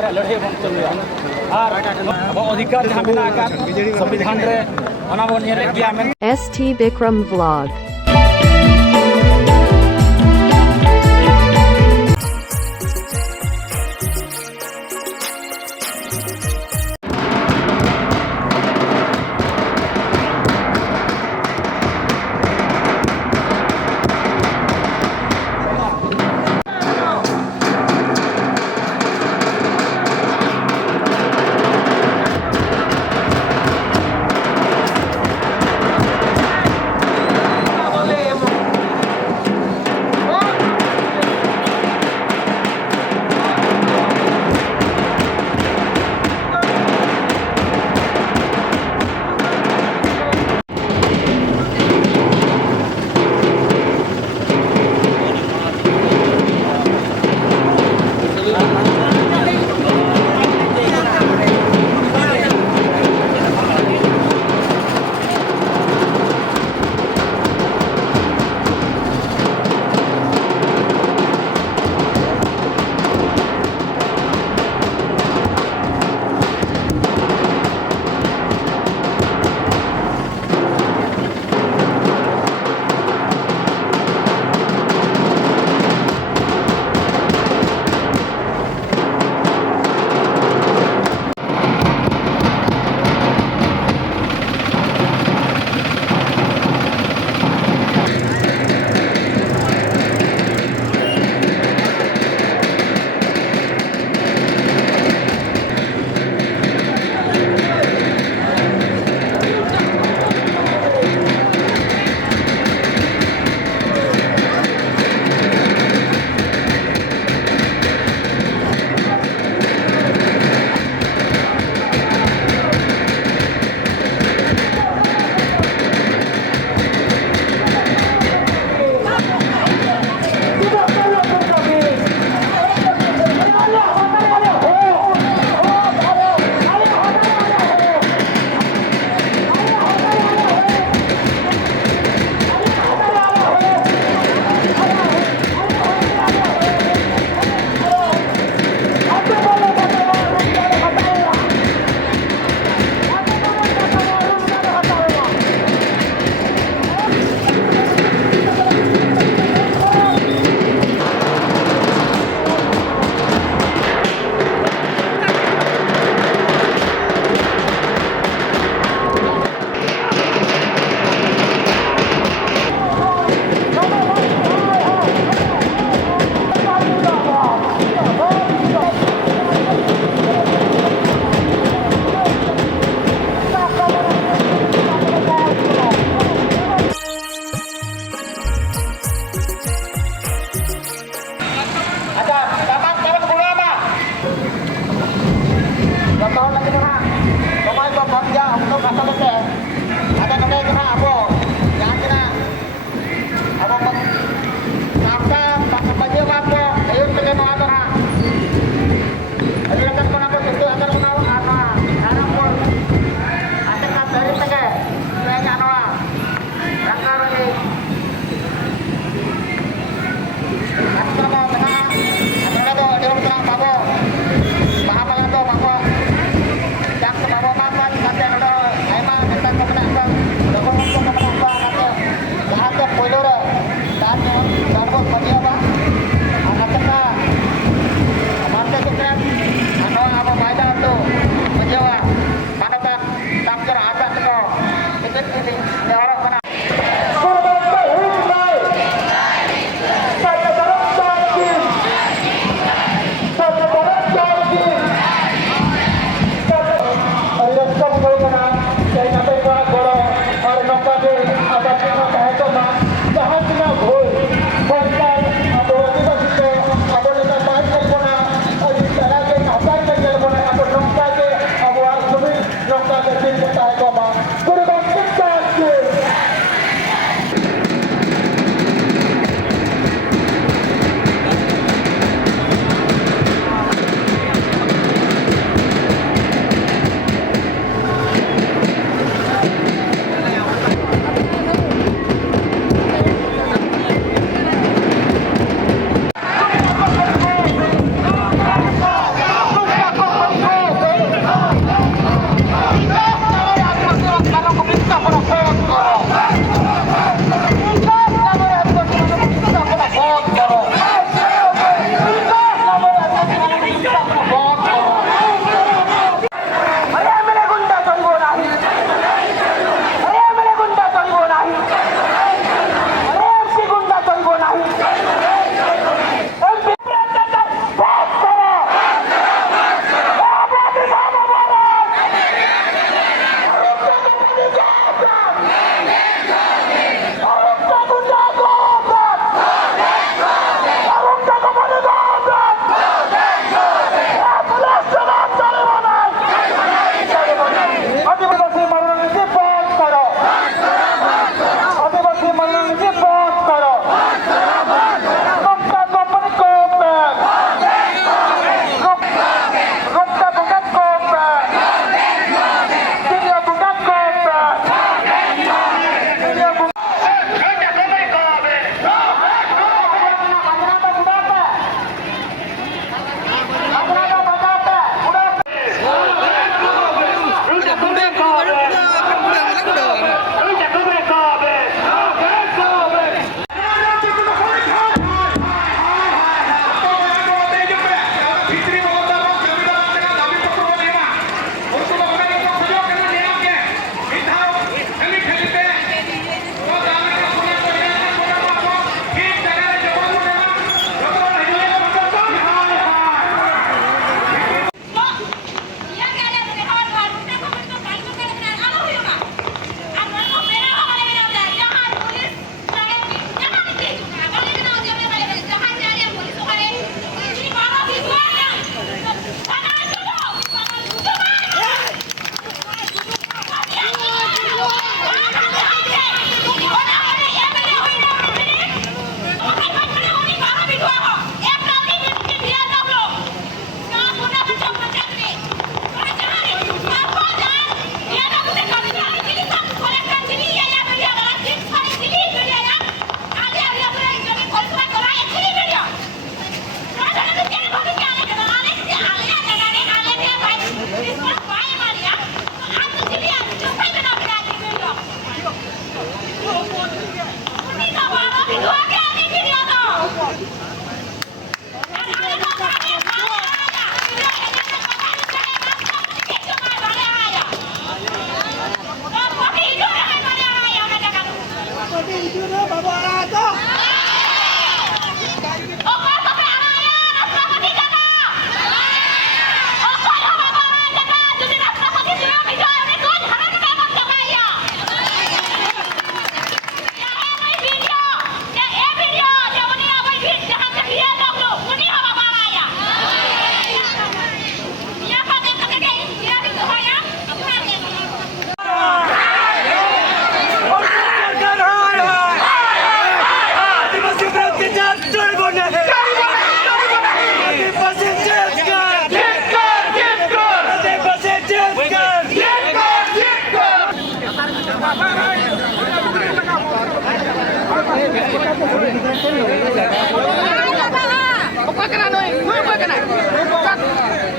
लड़ाई बन चलुया और अब अधिकार जहां मेना का संविधान रे ओना बन नेले गया में ST Bikram Vlog.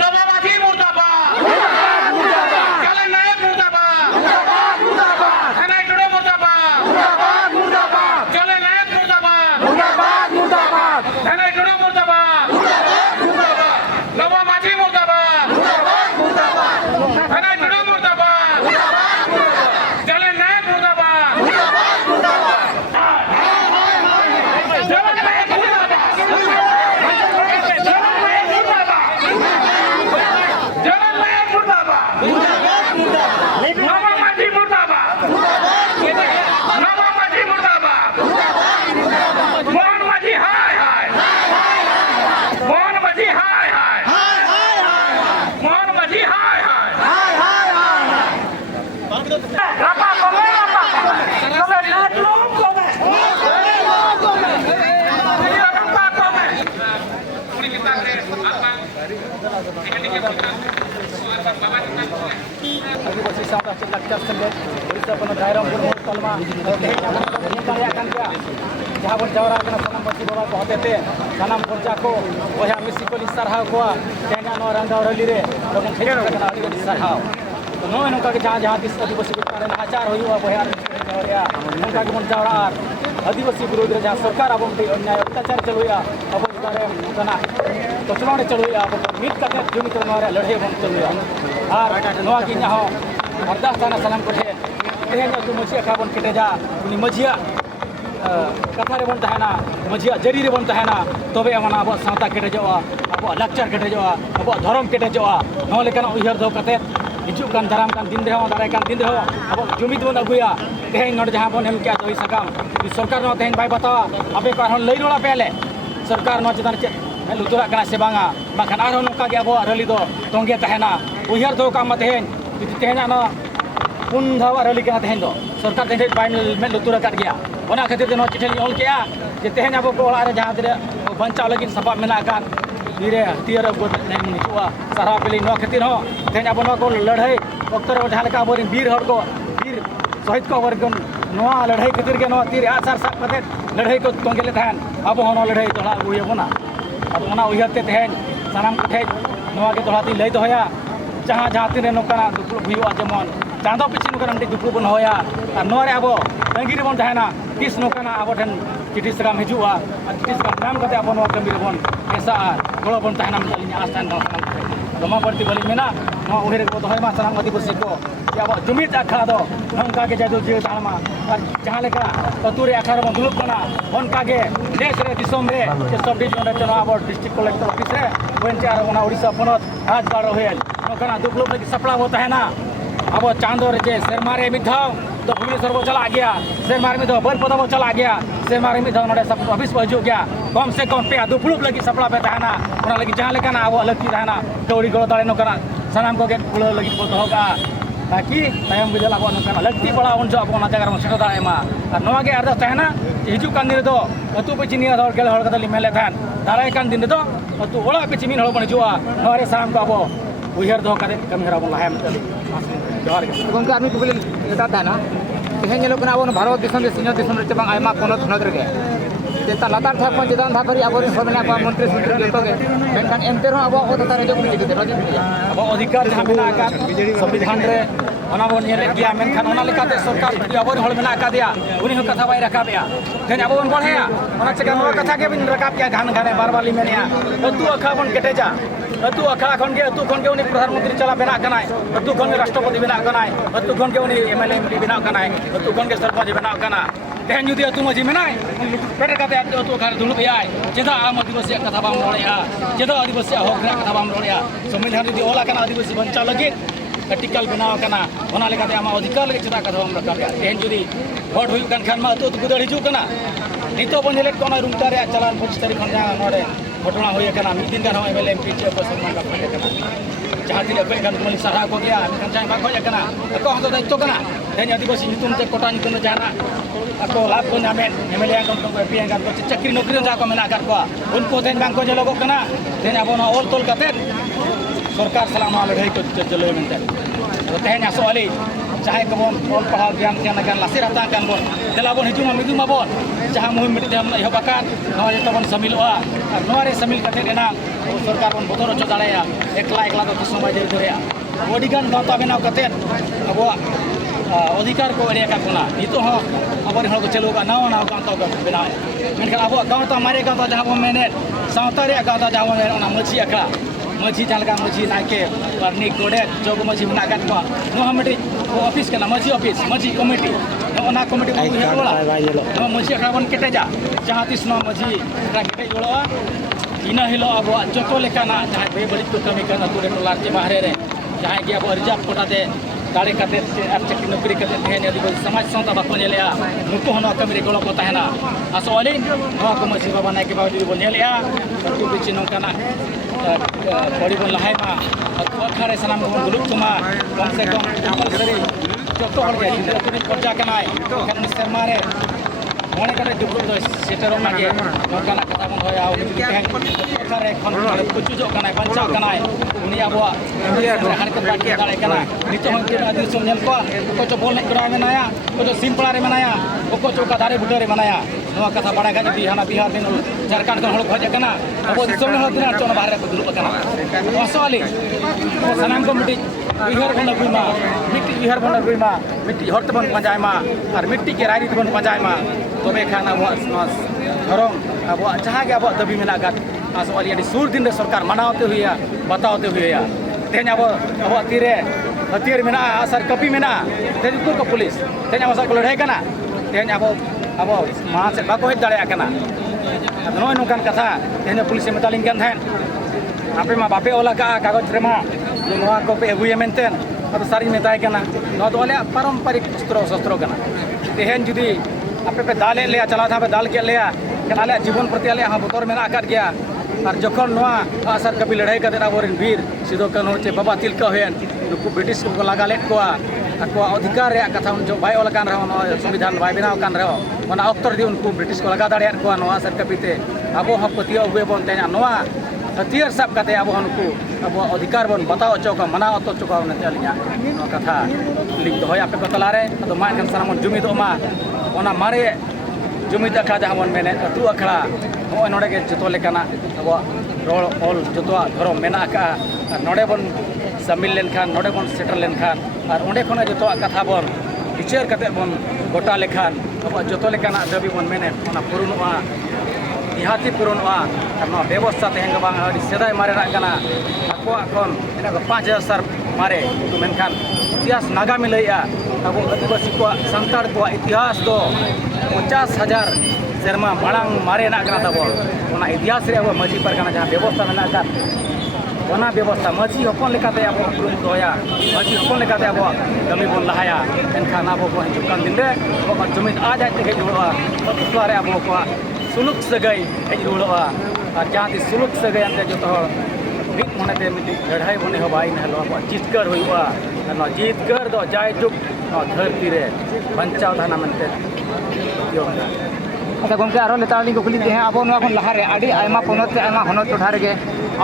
नवाबादी मुर्दाबाद चले नायक मुर्दाबाद थाना टुडे मुर्दाबाद चले नायक मुर्दाबाद थाना टुडे मुर्दाबाद नवाबादी मुर्दाबाद थाना टुडे मुर्दाबाद चले नायक मुर्दाबाद नवाबादी मुर्दाबाद नवाबादी मुर्दाबाद मोहन माझी हाय हाय मोहन माझी हाय हाय मोहन माझी हाय हाय रपा कमे रपा कमे लाडलो कमे रपा कमे उनी kita ke apa ini आदिवासी सावता लाकचार संगठन उड़ीसा पन रायरंगपुर मोड़ तलमा दाड़ियाकान गया जहाँ बन जावरा सनाम बच्ची बाबा को हतेते सनाम पर्जा को वह मिसिकोली सरहाव को तेना नो रंगाव रली रे लोगन खेल रखना आदिवासी सरहाव तो नो नोका के जहाँ तीस आदिवासी को कारण आचार होइवा बहार जवरिया नोका के बन जावरा आदिवासी विरोध रे जहाँ सरकार अब अन्याय अत्याचार चलुया अब बारे तना तो चुनाव चलुया अब मीट का जुमी तो नोरे लड़े बन चलुया और नोआ की यहाँ अरदास थाना सलाम को तेहन तू मछिया खा बन केटेजा उनी मछिया कथा रे बन तहना मछिया जरी रे बन तहना तबे अमना अब सावता केटेजवा अब लाकचार केटेजवा अब धर्म केटेजवा नो लेकन उहर दो कते हिजु कान धराम कान दिन रहो दाराय कान दिन रहो अब जुमिद बन अगुया तेहन नड जहां बन हम क्या दोई सकाम सरकार नो तेहन बाय बतावा अबे का हन लई रोला पहले सरकार नो चेतन चे लुतुरा कना से बांगा बाखान आरो नोका के अब रली दो तोंगे तहना उहर दो काम तेहन तेहना न पुन धावा रली के तेहन दो सरकार तेहन बाय में लुतुरा काट गया ओना खातिर नो चिठेल ऑल केया जे तेहन अब को ओला रे जहां तेरे बंचाव लगिन सपा मेना कान धीरे हथियार गोट नहीं निचुआ सारा पेली नो खातिर हो तेहन अब नो को लड़ाई ओक्तर जहां लेका बोरिन वीर हर को वीर शहीद को वर्गन नोआ लड़ाई खातिर के नो तीर आसार साब कते लड़ाई को तोंगे ले थान अब होनो लड़ाई तोला गुय बोना अब ओना उयते तेहन सानाम कथे नोआ के तोला ती लई दोया जहां जहां तीन नोकना दुपुल हुआ जेमन चांदो पिछिन नोकना दुपुल बन होया और नोरे अब तंगी रे बन तहना तीस नोकना अब ठन चिठी सकाम हिजुआ और चिठी सकाम नाम कते अब नो कमी रे बन ऐसा गोलो बन तहना मिलिन आस्थान नो दमा पड़ती बोली मेना नो उहेर को दोय मा सनाम आदिवासी को या अब जुमित आखा दो नंका के जादू जे तालमा और जहां लेका अतुरे आखा रे दुलुप कना उनका के देश रे दिसोम रे के सब डिवीजन रे चना अब डिस्ट्रिक्ट कलेक्टर ऑफिस रे वेंचार ओना उड़ीसा पनत आज बारो होयल नोकना दुलुप लगी सपड़ा होता है ना अब चांदो रे जे शर्मारे मिधाव तो भुवनेश्वर वो चला गया शर्मारे मिधाव बरपदा वो चला गया शर्मारे मिधाव नोडे सब ऑफिस पर जो गया कम से कम पे दुपुलुप लगी सपड़ा पे तहना ओना लगी जहां लेका ना अब अलग की रहना दौड़ी गलो दाले नोकना सनाम को के कुल लगी को होगा ताकि तयम बुझला अब नोकना लगती बड़ा उन जो अब ओना जगह में सेटा एमा और नोआ के अर्दा तहना हिजु कान दिन दो अतु पे चिनिया दौड़ के हड़ कदली मेले थान दाराय कान दिन दो अतु ओला पे चिमिन हड़ बन जुआ नोरे सनाम को अब उहर दो करे कमी हरा बन लाहे मतलब जोहार के गंगा आदमी को लेता था ना तेहन लोग अब भारत दिसम रे सिंह दिसम रे चबांग आयमा पोनत हनत रे चेता लातार था को चिदान था करी अब सबने को मंत्री मंत्री जतो के मेनखान एमते रो अब ओता रे जोक निके रजत अब अधिकार जहां मेना का संविधान रे ओना बन नेले गया मेनखान ओना लेकाते सरकार अब हल मेना का दिया उनी हो कथा बाय रखा दिया तेन अब बन बढ़िया ओना चका नो कथा के बिन रखा के घान घाने बारबाली मेनिया तू अखा बन केटेजा अतु अखा खन के उनी प्रधानमंत्री चला बेना कनाय अतु खन के राष्ट्रपति बेना कनाय अतु खन के उनी एमएलए बेना कनाय अतु खन के सरपंच बेना कना तेहन जुदी अतु मजी मेनाय पेटर काते अतु अखा दुलुप याय चेदा आम आदिवासी कथा बाम रोड़या चेदा आदिवासी हक रे कथा बाम रोड़या संविधान जुदी ओला कना आदिवासी बंचा लगे टिकल बनाव कना ओना लेकाते आमा अधिकार लगे चेदा कथा बाम रखा तेहन जुदी भोट हुई कन खान मा अतु गुदड़ हिजु कना नितो बन लेट कोना रूमटा रे चलान 25 तारीख खन नोरे घटना हुई कना मिद दिन गान एमएलए एमपी चे को सम्मान का फटे कना जहां दिन पे गान मली सारा को गया kan चाहे मा खोया कना को हतो दायित्व कना तेन आदिवासी नितुम ते कोटा नितुम जाना ako लाभ को नामेन एमएलए गान को एमपी गान को चक्री नौकरी जा को मेना कर को उनको तेन बांग को जलो कना तेन अब ना ओल तोल कते सरकार सलाम लड़ाई को चलो मेनते तो तेन आसो वाली चाहे कबन ऑल पढ़ाव ज्ञान के लासेर हता कान बन देला बन हिजुमा मिदुमा बन जहां मुहिम मिट हम एहबाकान नवा जतो बन शामिलवा और नवा रे शामिल कते एना सरकार बन बदर होचो दाड़ाया एकला तो समाज रे दोरेया ओडिगान गावता बनाव कते अब अधिकार को एरिया का कोना नितो हो अब हर को चलो का नाव गावता बनाव मेनखान अब गावता मारे गावता जहां बन मेने सावता रे गावता जहां बन मेने मछी अखड़ा मछी जहाँ मछी नायके पार्निक गोडे जोग मछी बना को मिट्टी ऑफिस के मछी ऑफिस मछी कमिटी कमिटी मछी अखड़ा बन केटेजा जहाँ तीस मछी केटे जोड़ा इन हिलो अब जो लेकाना जहाँ बे बड़ी को कमी कर अतुरे टोला चे बाहरे रे जहाँ कि अब रिजर्व कोटाते दाड़े काते चाकरी नौकरी करते तेहन आदिवासी समाज सावता बाको नेलेया नुकु हनो कमी रे गलो को तहना आसोली नवा को मछी बाबा नायके बाबा जुदी बो नेलेया बरकु बिची नोकाना बड़ी बन लहाय मा अखारे सनाम बन दुलुक तुमा कम से कम कंपलसरी जतो हर के जिंदगी पर्जा कनाय खान शर्मा रे मोने कटे दुबुक दो सेटर मागे नोकाना कथा बन होया उनी तेहन अखारे खन कुचुजो कनाय बंचा कनाय उनी अबो हरकत बाकी दाड़े कना नितो हम के आदि सम नेल को चो बोल कराय मेनाया को चो सिंपला रे मेनाया को चो का दारे बुटरे मेनाया नवा कथा बड़ा गा जदी हाना बिहार दिन झारखंड खन हळ खज कना अब दिसम हळ दिन चोन बाहर को दुलुक कना असली सनाम को मिट्टी बिहार बन गुइमा मिट्टी बिहार बन गुइमा मिट्टी हर्त बन पंजायमा और मिट्टी के राजनीति बन पंजायमा तबे खान अब धरम अब जहाँ के अब दबी मेना गात असली अडी सुर दिन रे सरकार मनावते हुआ बतावते हुआ तेज अब तीरे हथियार मेना आसार कपी मेना तेज को पुलिस तेज अब को लड़ाई कना तेज अब महा से बाको हेज दाड़े कना नय नोकान कथा तेज पुलिस मेतालिन कान थान आपे मा बापे ओला का कागज रे मा जे नोआ को पे अगुया मेनतेन अब सारी मेताय कना नो दो ले पारंपरिक शस्त्र कना तेहन जुदी आपे पे दाले ले चला था पे दाल के ले आले जीवन प्रति आले हाँ बतर मेना आकाद गया और जखन नोआ आसार कपी लड़ाई करते अबोरेन वीर सिदो कान्हू चे बाबा तिलका होयन नुकु ब्रिटिश को लगा लेट को अधिकार रे कथा जो बाय ओल कान रहो संविधान बाय बनाव कान रहो ओना अक्तर दी उनको ब्रिटिश को लगा दाड़े को नोआ आसार कपीते अबो हम पतियो हुए बन तेना नोआ हथियार सब कते अब उनको अब अधिकार बन बताओ चौका मनाओ तो चौका नते अलिया कथा लिख दो आपे को तलारे तो मान kan सारा मन जुमिद मा ओना मारे जुमिद अखड़ा जहाँ बन मेने अतु अखड़ा नोय नोडे के जतो लेकाना अब रोल ऑल जतो धर्म मेना का नोडे बन शामिल लेनखान नोडे बन सेटल लेनखान और ओंडे खना जतो कथा बन विचार कते बन गोटा लेखान अब जतो लेकाना दाबी बन मेने ओना पुरुनवा इहाती पुरुनवा और व्यवस्था तेहन बांग अडी सेदाय मारे ना आको खन एना 5000 साल मारे मेनखान इतिहास नागामी लैया अब आदिवासी को सांताड़ को इतिहास दो 50,000 सेरमा मांग मारे ना तबो इतिहास रे अब मजी परगना जहाँ व्यवस्था मेना ओना व्यवस्था मजी हपन लेकाते अब उरुम दोया मजी हपन लेकाते अब कमी बन लहाया एनखान अब को हिजुकान दिन रे अब जुमिद आज आज के जुड़वा पतला रे अब को सुलुक सगई हेज रुड़वा और जहाँ ती सुलुक सगई अंते जो तो मिट मनते मिटी लड़ाई बने हो बाई न लो जितकर हुआ और जितकर दो जाय जुग धरती रे बंचाव थाना मनते अच्छा गमके आरो लेताली को कुली हैं अब नवा खन लहारे आडी आयमा पनत से आयमा हनत टोठा रे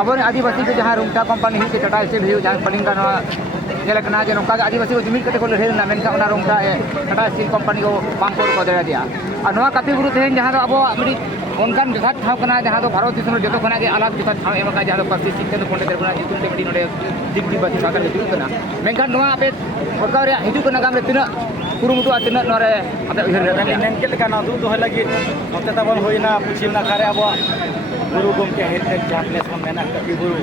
अब आदिवासी के जहाँ रुंगटा कंपनी ही के टाटा से भी जहाँ पलिंगा नवा जेलकना जे नोका आदिवासी को जुमिद कते को लड़े ना मेनका ओना रुंगटा टाटा स्टील कंपनी को बांकोर को दे दिया और नवा काती गुरु तेहन जहाँ अब मिडी उनकान जगह ठाव कना जहाँ तो भारत दिसम जो खना के अलग जगह ठाव एमका जहाँ तो पक्षी शिक्षण पंडित रघुनाथ जितुन ते मिडी नोडे दिग्दी बाती साकर हिजु कना मेनकान नवा आपे सरकार रे हिजु कना गाम रे तिना कुरुमुटु तिना नरे आपे उहर नेनके लेका ना दु दोह लगी नते तबन होइना पुछिना खारे अब गुरु गोमके हेते जहाँ प्लेस में मेना कपि गुरु